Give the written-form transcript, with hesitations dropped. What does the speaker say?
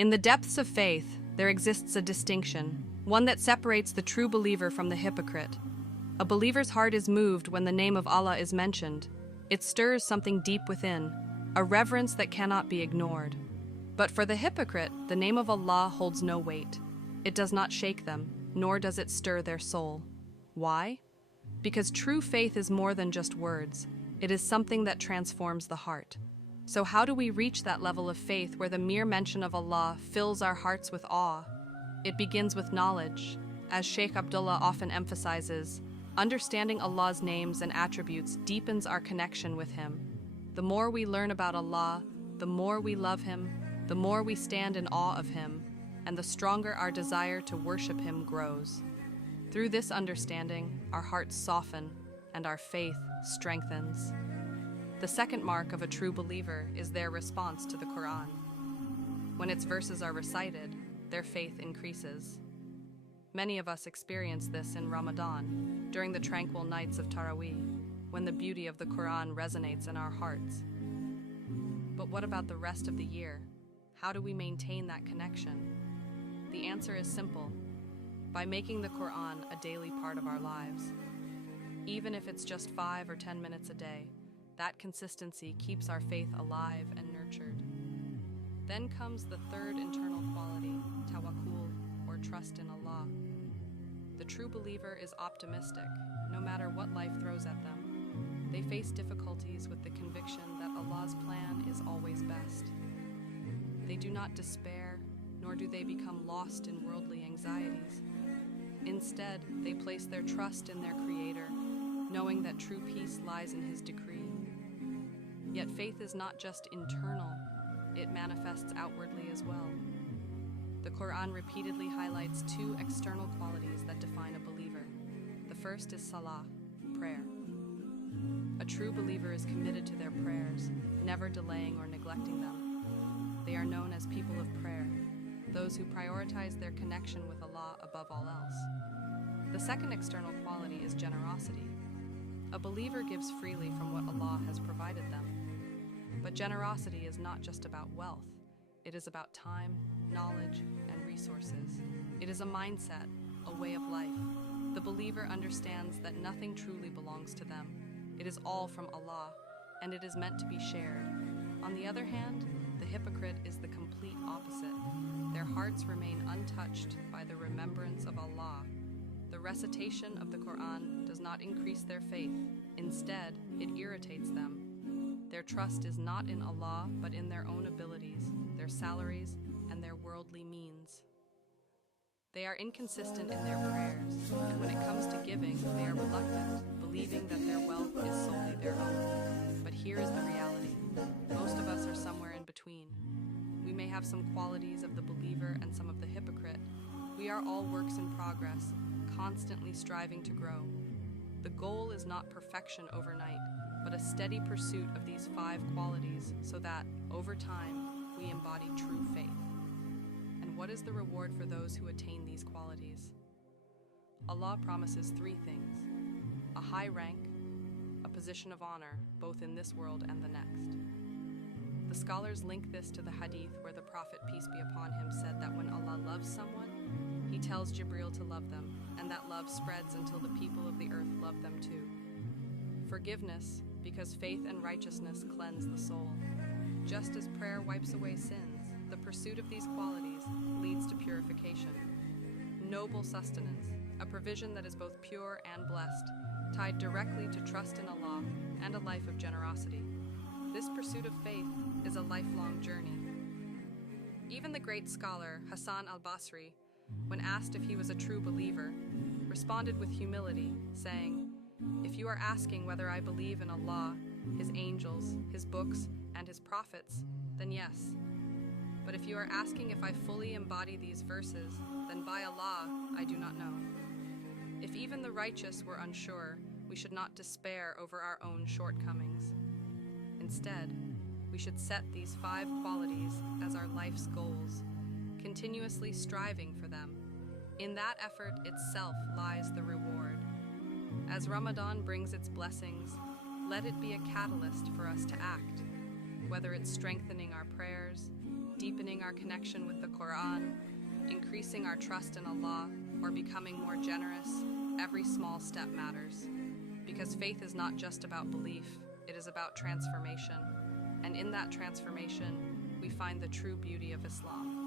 In the depths of faith, there exists a distinction, one that separates the true believer from the hypocrite. A believer's heart is moved when the name of Allah is mentioned. It stirs something deep within, a reverence that cannot be ignored. But for the hypocrite, the name of Allah holds no weight. It does not shake them, nor does it stir their soul. Why? Because true faith is more than just words. It is something that transforms the heart. So how do we reach that level of faith where the mere mention of Allah fills our hearts with awe? It begins with knowledge. As Sheikh Abdullah often emphasizes, understanding Allah's names and attributes deepens our connection with Him. The more we learn about Allah, the more we love Him, the more we stand in awe of Him, and the stronger our desire to worship Him grows. Through this understanding, our hearts soften and our faith strengthens. The second mark of a true believer is their response to the Quran. When its verses are recited, their faith increases. Many of us experience this in Ramadan, during the tranquil nights of Taraweeh, when the beauty of the Quran resonates in our hearts. But what about the rest of the year? How do we maintain that connection? The answer is simple: by making the Quran a daily part of our lives. Even if it's just 5 or 10 minutes a day, that consistency keeps our faith alive and nurtured. Then comes the third internal quality, Tawakkul, or trust in Allah. The true believer is optimistic, no matter what life throws at them. They face difficulties with the conviction that Allah's plan is always best. They do not despair, nor do they become lost in worldly anxieties. Instead, they place their trust in their Creator, knowing that true peace lies in His decree. Yet faith is not just internal, it manifests outwardly as well. The Quran repeatedly highlights two external qualities that define a believer. The first is Salah, prayer. A true believer is committed to their prayers, never delaying or neglecting them. They are known as people of prayer, those who prioritize their connection with Allah above all else. The second external quality is generosity. A believer gives freely from what Allah has provided them. But generosity is not just about wealth. It is about time, knowledge, and resources. It is a mindset, a way of life. The believer understands that nothing truly belongs to them. It is all from Allah, and it is meant to be shared. On the other hand, the hypocrite is the complete opposite. Their hearts remain untouched by the remembrance of Allah. The recitation of the Quran does not increase their faith. Instead, it irritates them. Their trust is not in Allah, but in their own abilities, their salaries, and their worldly means. They are inconsistent in their prayers, and when it comes to giving, they are reluctant, believing that their wealth is solely their own. But here is the reality. Most of us are somewhere in between. We may have some qualities of the believer and some of the hypocrite. We are all works in progress, constantly striving to grow. The goal is not perfection overnight, but a steady pursuit of these 5 qualities so that, over time, we embody true faith. And what is the reward for those who attain these qualities? Allah promises 3 things: a high rank, a position of honor, both in this world and the next. The scholars link this to the hadith where the Prophet, peace be upon him, said that when Allah loves someone, He tells Jibril to love them, and that love spreads until the people of the earth love them too. Forgiveness, because faith and righteousness cleanse the soul. Just as prayer wipes away sins, the pursuit of these qualities leads to purification. Noble sustenance, a provision that is both pure and blessed, tied directly to trust in Allah and a life of generosity. This pursuit of faith is a lifelong journey. Even the great scholar Hassan al-Basri, when asked if he was a true believer, responded with humility, saying, "If you are asking whether I believe in Allah, His angels, His books, and His prophets, then yes. But if you are asking if I fully embody these verses, then by Allah, I do not know." If even the righteous were unsure, we should not despair over our own shortcomings. Instead, we should set these 5 qualities as our life's goals, continuously striving for them. In that effort itself lies the reward. As Ramadan brings its blessings, let it be a catalyst for us to act, whether it's strengthening our prayers, deepening our connection with the Quran, increasing our trust in Allah, or becoming more generous, every small step matters. Because faith is not just about belief, it is about transformation. And in that transformation, we find the true beauty of Islam.